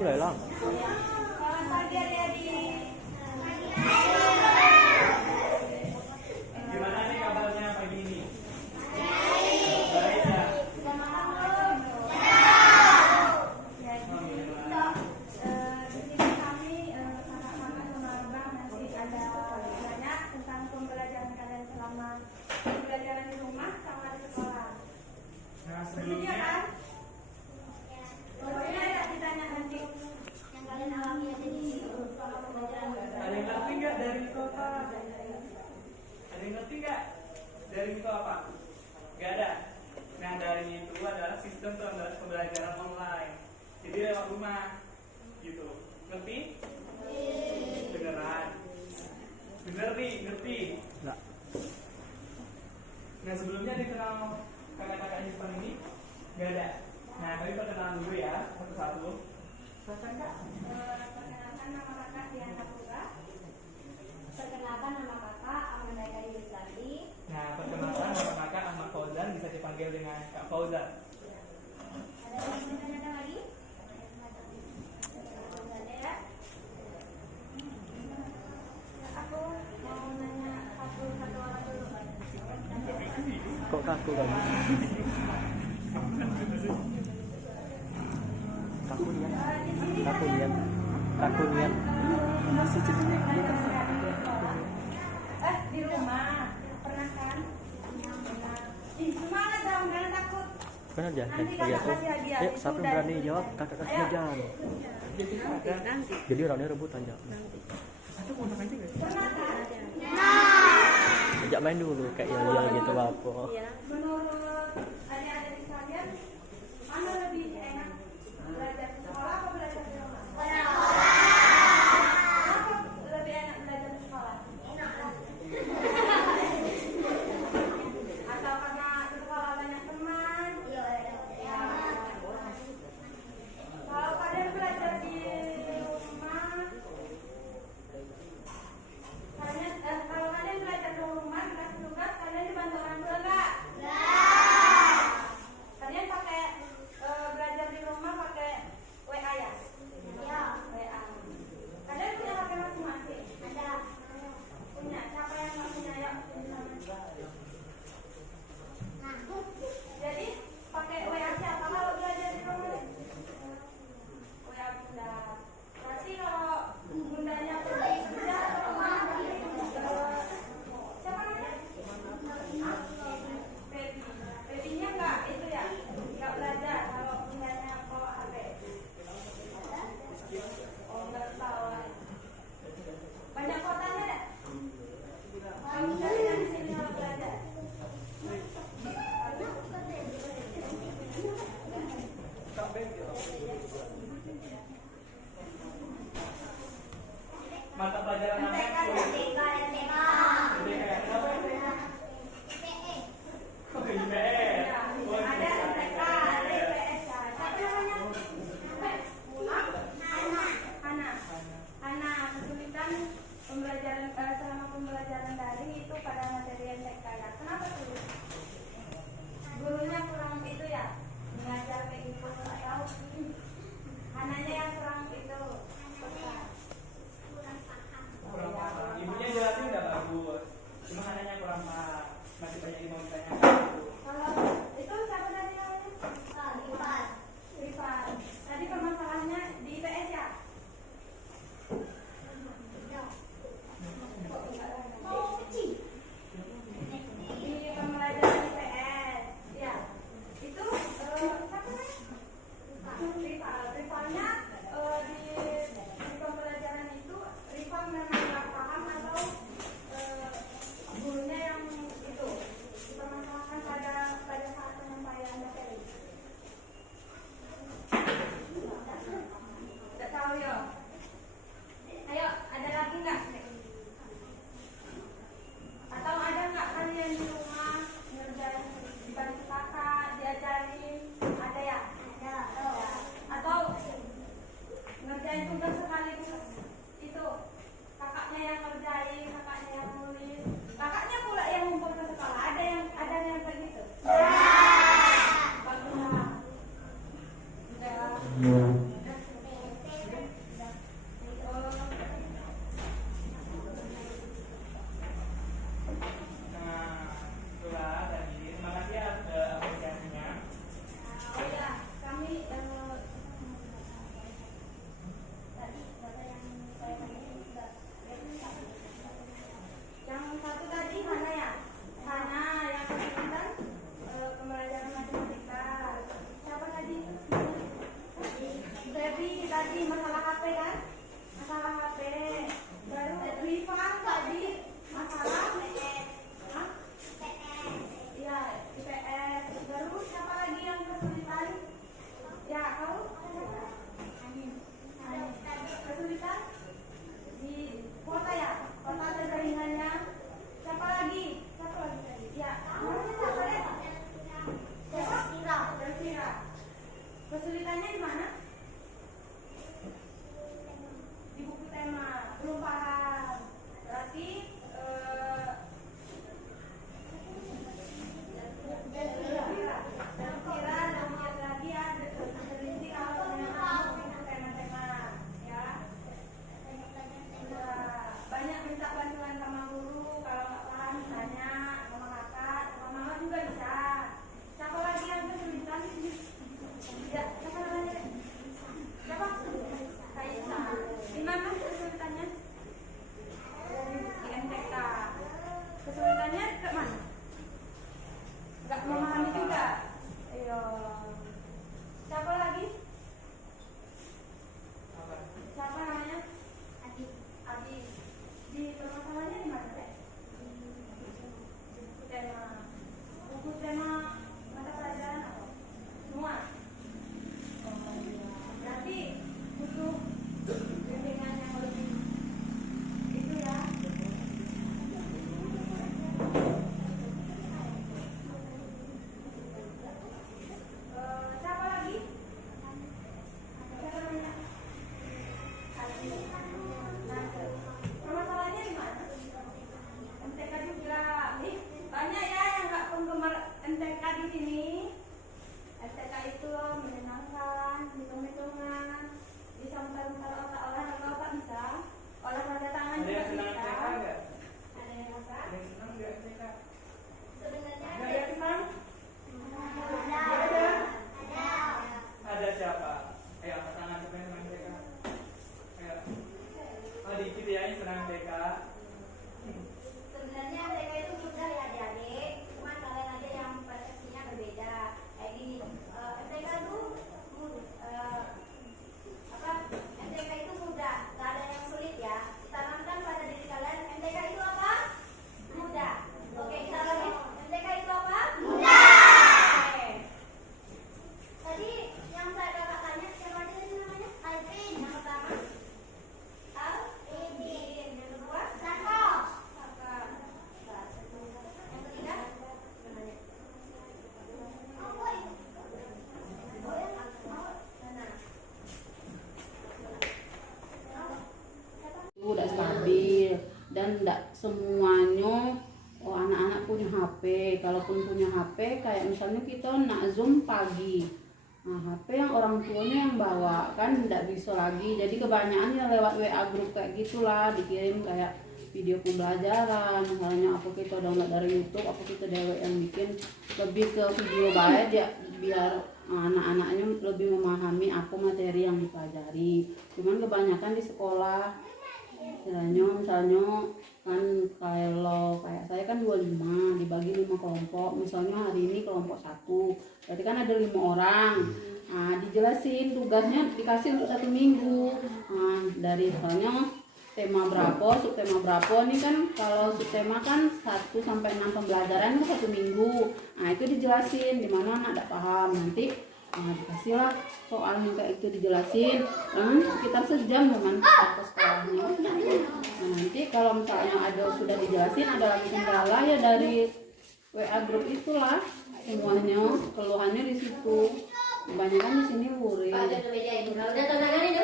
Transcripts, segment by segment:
Udah lama. Selamat pagi adik-adik. Gimana nih kabarnya pagi ini? Baik ya? Di sini kami kakak-kakak sama abang nanti ada banyak tentang pembelajaran kalian selama pembelajaran di rumah sama di sekolah. Nah, Bersedia sebelumnya kan? Pokoknya ya ditanya nanti yang kalian alami aja di selama pembelajaran. ada yang ngerti nggak dari itu apa? Ada yang ngerti nggak dari itu apa? Nggak ada. Nah, dari itu adalah sistem pembelajaran online. Jadi lewat rumah, gitu. Ngerti? Beneran? Bener nih, ngerti? Enggak. Nah, sebelumnya dikenal kakak-kakak di depan ini? Nggak ada. Nah, kami perkenalan dulu ya, satu-satu. Silakan Kak. Perkenalkan nama kakak Diana Pura. Perkenalkan nama kakak Amanda Eka Yuslanti. Nah, perkenalkan nama kakak Ahmad Fauzan, bisa dipanggil dengan Kak Fauzan. Ada yang mau tanyakan lagi? Ada ya? Aku mau nanya satu-satu orang dulu. Kok kaku kamu? Kakunian. Kakunian. Kakunian. Di rumah pernah kan? Ih, semangat dong, jangan takut. Kan aja. Nanti kakak kasih hadiah. Yuk, siapa yang berani jawab? Kakak kasih Ayo. aja. Jadi orangnya rebutan ya. Pernah kan? Ajak main dulu kayak yel-yel gitu apa. Menurut adik-adik sekalian, mana lebih enak belajar di sekolah atau belajar di rumah? Kenapa lebih enak belajar di sekolah? Atau karena di sekolah banyak teman? Ya. Kalau kalian belajar di rumah, kalau kalian belajar di rumah dikasih tugas, kalian dibantu orang tua nggak? tadi masalah HP kan? Masalah HP. Baru Rifan tadi masalah Hah? Iya, IPS. Baru siapa lagi yang kesulitan? Ya, kau? Amin. Kesulitan? Di kota ya? Kota ada jaringannya. Siapa lagi? Siapa lagi tadi? Ya, namanya siapa ya? Siapa? Delvira. Kesulitannya di mana? Di buku tema. Belum paham. Berarti Delvira dan lihat lagi ya. Terlinti kalau ternyata buku tema-tema ya. Banyak minta bantuan sama guru. Kalau nggak paham tanya sama kakak, sama mama juga bisa. Siapa lagi yang kesulitan? Ya, siapa namanya? Siapa? Kaisa. Di mana kesulitannya? Di MTK. Kesulitannya ke mana? Nggak memahami juga. Ayo. Siapa lagi? Apa? Siapa namanya? Adi. Adi. Di permasalahannya di mana, Teh? Buku tema. Buku tema mata pelajaran apa? Semua. Oh, iya. Berarti butuh bimbingan yang lebih itu ya. Siapa lagi? Siapa namanya? Adi. Nasir. Permasalahannya di mana? MTK juga. Banyak ya yang nggak penggemar MTK di sini. MTK itu menyenangkan, hitung-hitungan, bisa mutar-mutar otak, olahraga otak bisa, olahraga tangan Ada juga yang senang bisa. TK nggak? Ada yang rasa? Ada yang senang nggak TK? Sebenarnya Ada yang senang? Ada siapa? Ayo angkat tangan siapa yang senang TK? Ayo. Oh dikit ya yang senang TK. Sebenarnya TK itu mudah ya adik-adik, cuma kalian aja yang persepsinya berbeda. Kayak gini, MTK itu MTK itu mudah, gak ada yang sulit ya. Tanamkan pada diri kalian, MTK itu apa? Mudah. Oke, kita lagi. MTK itu apa? Mudah. Oke. Tadi yang saya kakak tanya siapa aja tadi namanya? Alvin. Yang pertama Alvin. Yang kedua Sako. Yang ketiga udah stabil dan tidak semuanya anak-anak punya HP. Kalaupun punya HP, kayak misalnya kita nak Zoom pagi, nah, HP yang orang tuanya yang bawa kan tidak bisa lagi. Jadi kebanyakan ya lewat WA grup kayak gitulah, dikirim kayak video pembelajaran, misalnya apa kita download dari YouTube, apa kita dewek yang bikin, lebih ke video baik ya, biar anak-anaknya lebih memahami apa materi yang dipelajari. Cuman kebanyakan di sekolah misalnya kan kalau kayak saya kan 25 dibagi 5 kelompok, misalnya hari ini kelompok 1 berarti kan ada 5 orang. Nah, dijelasin tugasnya dikasih untuk 1 minggu. Nah, dari misalnya tema berapa, subtema berapa nih kan, kalau subtema kan 1 sampai 6 pembelajaran itu 1 minggu. Nah, itu dijelasin di mana anak tidak paham, nanti dikasihlah soalnya kayak itu dijelasin, sekitar sejam dengan ke sekolahnya. Nah, nanti kalau misalnya ada sudah dijelasin, ada lagi kendala ya dari WA grup itulah, semuanya keluhannya di situ. Kebanyakan di sini luring. Enggak daring.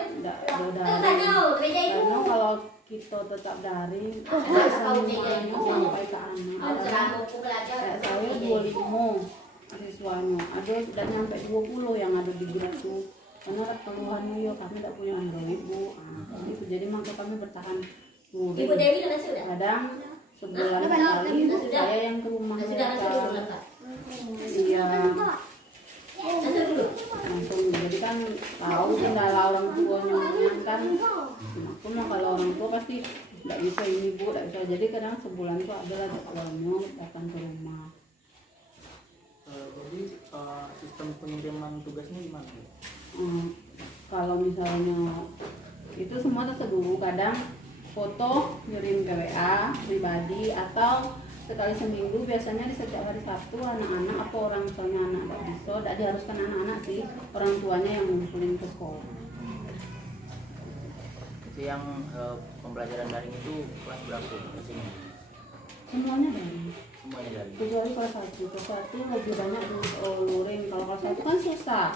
Karena kalau kita tetap daring, semuanya sampai ke anak. Kayak saya 25 siswanya, ada sudah nyampe 20 yang ada di grup itu. Karena keluhannya ya kami tidak punya Android bu, itu jadi maka kami bertahan luring. Ibu Dewi sudah sudah. Kadang sebulan sekali saya yang ke rumah mereka. Iya. Langsung jadi kan tahu kendala orang tuanya kan. Aku mah kalau orang tua pasti tidak bisa ini bu, tidak bisa. Jadi kadang sebulan itu adalah jadwalnya datang ke rumah. Jadi sistem pengiriman tugasnya gimana? kalau misalnya itu semua tersegur, kadang foto ngirim ke WA pribadi atau sekali seminggu, biasanya di setiap hari Sabtu anak-anak apa orang tuanya anak nggak bisa, tidak diharuskan anak-anak sih, orang tuanya yang ngumpulin ke sekolah. Itu yang pembelajaran daring itu kelas berapa di sini? Semuanya dari Semuanya daring. kecuali kelas 1 lebih banyak luring. Kalau kelas 1 kan susah,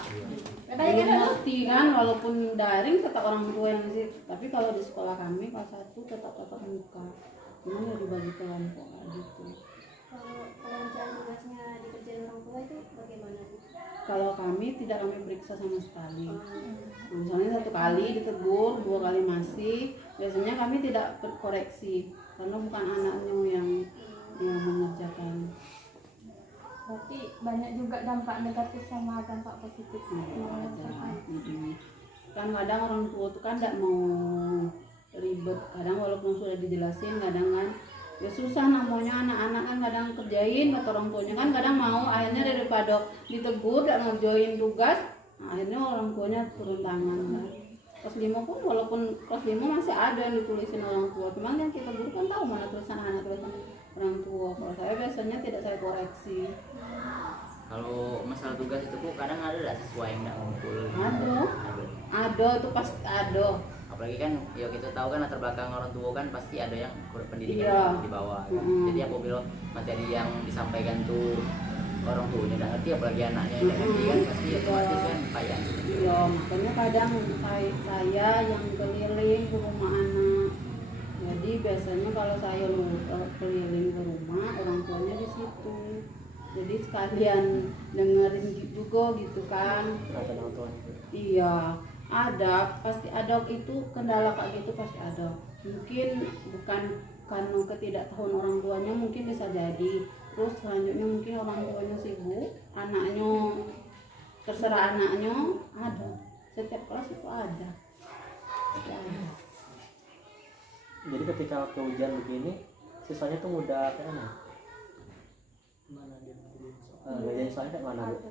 belum ngerti kan, walaupun daring tetap orang tua yang sih, tapi kalau di sekolah kami kelas 1 tetap tatap muka, memang ya dibagi kelompok gitu. Kalau pelancaran tugasnya dikerjain orang tua itu bagaimana, Bu? Kalau kami tidak kami periksa sama sekali. Misalnya 1 kali ditegur, 2 kali masih, biasanya kami tidak koreksi karena bukan anaknya yang mengerjakan. Berarti banyak juga dampak negatif sama dampak positif. Kan kadang orang tua tuh kan tidak mau ribet, kadang walaupun sudah dijelasin kadang kan ya susah, namanya anak-anak kan kadang kerjain kata orang tuanya kan kadang mau, akhirnya daripada ditegur dan ngerjain tugas, akhirnya orang tuanya turun tangan kan. Kelas 5 pun walaupun kelas 5 masih ada yang ditulisin orang tua, cuman yang kita guru kan tahu mana tulisan anak tulisan orang tua. Kalau saya biasanya tidak saya koreksi. Kalau masalah tugas itu kok kadang ada nggak siswa yang nggak ngumpul? Ada itu pasti ada. Apalagi kan ya kita tahu kan latar belakang orang tua kan pasti ada yang berpendidikan Iya. di bawah. Mm-mm. Jadi apabila materi yang disampaikan tuh orang tuanya nggak ngerti, apalagi anaknya yang nggak ngerti kan pasti otomatis kan payah. Iya, makanya kadang saya yang keliling ke rumah anak. Jadi biasanya kalau saya keliling ke rumah, orang tuanya di situ. Jadi sekalian dengerin juga gitu kan. Ada orang tua itu. Iya, ada, pasti ada, itu kendala kayak gitu pasti ada. Mungkin bukan karena ketidaktahuan orang tuanya, mungkin bisa jadi. Terus selanjutnya mungkin orang tuanya sibuk, anaknya terserah anaknya, ada. Setiap kelas itu ada. Pasti ada. Jadi ketika waktu hujan begini, siswanya tuh mudah kayak mana? Ngerjain soalnya kayak mana, Bu?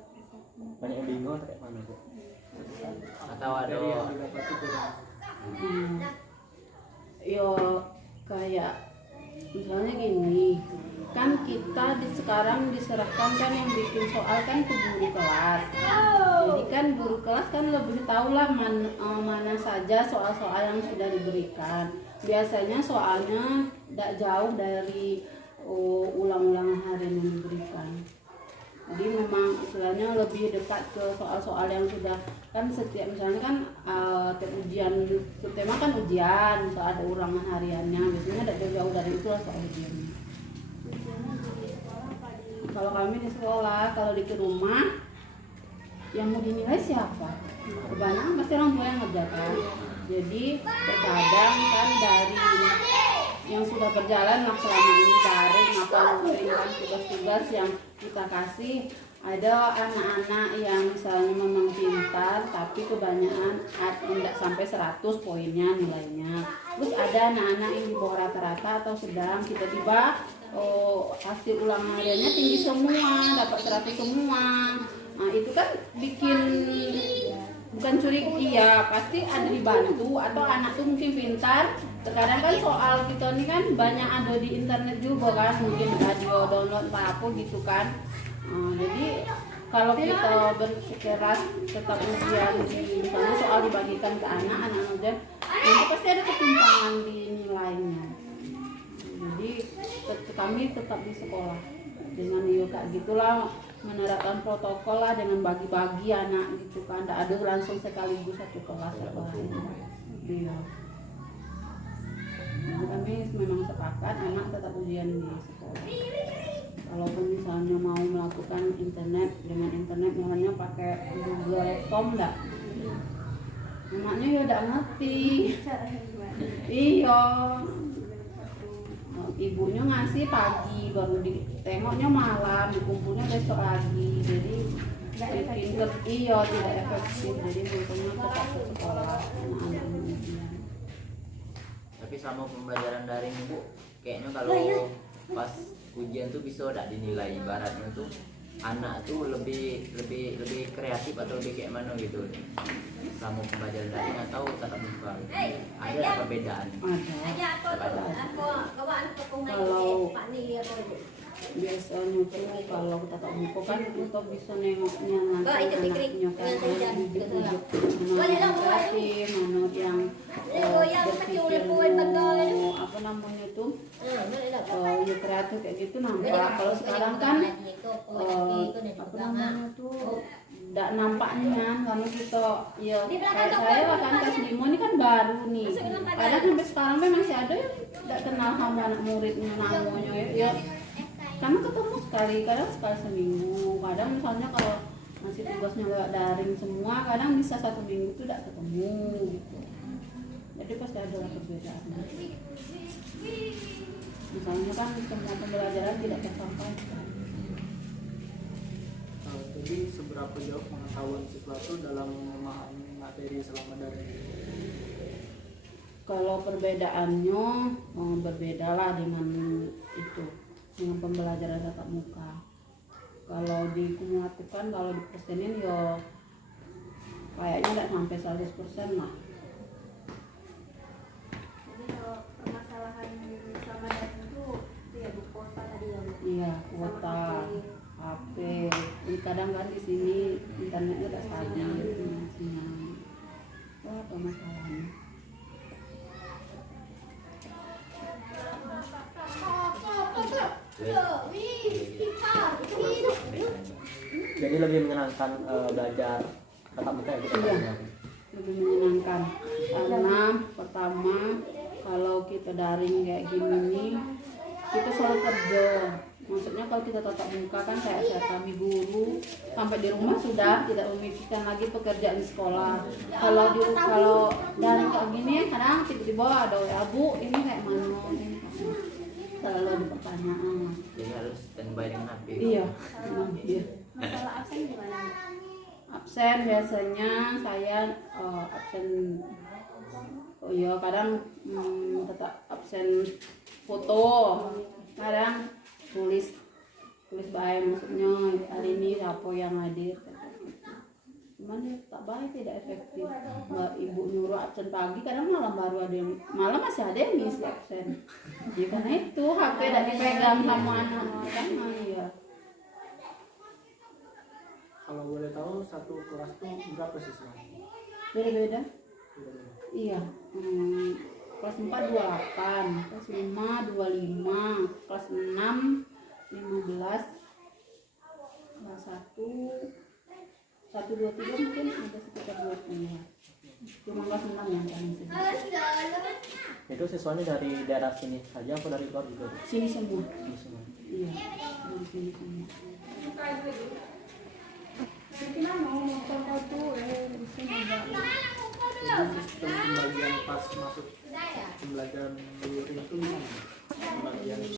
Banyak yang bingung atau kayak mana, Bu? Atau ada Yo kayak misalnya gini, kan kita sekarang diserahkan kan yang bikin soal kan ke guru kelas. Jadi kan guru kelas kan lebih tahu lah mana saja soal-soal yang sudah diberikan. Biasanya soalnya tidak jauh dari ulang-ulangan harian yang diberikan. Jadi memang istilahnya lebih dekat ke soal-soal yang sudah kan setiap misalnya kan tiap ujian tema kan ujian, soal ada ulangan hariannya, biasanya tidak jauh dari itu lah soal ujiannya. Kalau kami di sekolah, kalau di rumah yang mau dinilai siapa? Kebanyakan pasti orang tua yang ngerjakan. Jadi terkadang kan dari yang sudah berjalan lah selama ini daring apa kan tugas-tugas yang kita kasih, ada anak-anak yang misalnya memang pintar tapi kebanyakan tidak sampai 100 poinnya nilainya. Terus ada anak-anak yang di bawah rata-rata atau sedang, tiba-tiba hasil ulangan hariannya tinggi semua, dapat 100 semua. Nah itu kan bikin bukan curiga, iya pasti ada dibantu atau anak tuh mungkin pintar. Terkadang kan soal kita ini kan banyak ada di internet juga kan, mungkin radio download apa gitu kan. Jadi kalau kita bersikeras tetap ujian misalnya soal dibagikan ke anak-anak ujian, nanti pasti ada ketimpangan di nilainya. Jadi kami tetap di sekolah dengan yoga gitulah, menerapkan protokol lah dengan bagi-bagi anak gitu kan, tidak ada langsung sekaligus satu kelas apa iya. Jadi kami memang sepakat anak tetap ujian di sekolah. Kalaupun misalnya mau melakukan internet dengan internet misalnya pakai Google Form enggak, anaknya ya udah ngerti. Iya. Ibunya ngasih pagi baru ditengoknya malam, dikumpulnya besok lagi. Jadi bikin tidak efektif. Jadi tentunya tetap ke sekolah anak-anak. tapi selama pembelajaran daring Bu, kayaknya kalau pas ujian tuh bisa udah dinilai ibaratnya tuh anak tuh lebih kreatif atau lebih kayak mana gitu selama pembelajaran daring atau tatap muka? Ada nggak perbedaan? Kalau biasanya tuh kalau tatap muka kan kita bisa nengoknya nanti anaknya kan bujuk-bujuk mana yang kreatif, mana yang berpikir apa namanya tuh ya kreatif kayak gitu nampak. Kalau sekarang kan apa namanya tuh tidak nampaknya karena kita ya kayak saya lah kan kelas 5 ini kan baru nih, kadang sampai sekarang masih ada yang tidak kenal sama anak muridnya namanya ya karena ketemu sekali, kadang sekali seminggu, kadang misalnya kalau masih tugasnya lewat daring semua, kadang bisa 1 minggu itu tidak ketemu gitu. Jadi pasti ada perbedaan. Misalnya kan semua pembelajaran tidak tersampaikan. Jadi seberapa jauh pengetahuan siswa itu dalam memahami materi selama daring? Kalau perbedaannya berbedalah dengan itu, dengan pembelajaran tatap muka. Kalau dikumulatifkan, kalau dipersenin ya kayaknya tidak sampai 100% lah. Jadi kalau permasalahan sama daring itu ya bu kuota tadi ya bu. Iya, kuota, HP. Kadang kan di sini internetnya tidak stabil, sinyal. Wah, apa masalahnya? Jadi lebih menyenangkan belajar tatap muka ya gitu. Iya, lebih menyenangkan karena pertama kalau kita daring kayak gini nih kita selalu kerja. Maksudnya kalau kita tatap muka kan kayak kami guru sampai di rumah sudah tidak memikirkan lagi pekerjaan sekolah. Kalau daring kayak gini kadang tiba-tiba ada WA, Bu ini kayak mana, selalu ada pertanyaan. Jadi harus standby dengan HP. Iya. Iya. Masalah absen gimana? Absen biasanya saya absen, oh iya kadang tetap absen foto, kadang tulis baik, maksudnya hari ini siapa yang hadir, cuman ya tak baik, tidak efektif. Mbak ibu nyuruh absen pagi, kadang malam baru ada yang, malam masih ada yang ngisi absen. Ya karena itu HP tidak dipegang sama anak kan, ya. Kalau boleh tahu satu kelas tuh berapa siswa? Beda-beda. Iya, kelas 4 28, kelas 5 25, kelas 6 15, kelas 1 2 3 mungkin ada sekitar 20. Cuma kelas 6 yang paling sedikit. Itu siswanya dari daerah sini saja atau dari luar juga? Sini semua. Sini semua. Iya, dari sini semua. Jadi sistem pembagian pas masuk pembelajaran daring itu gimana? Pembagian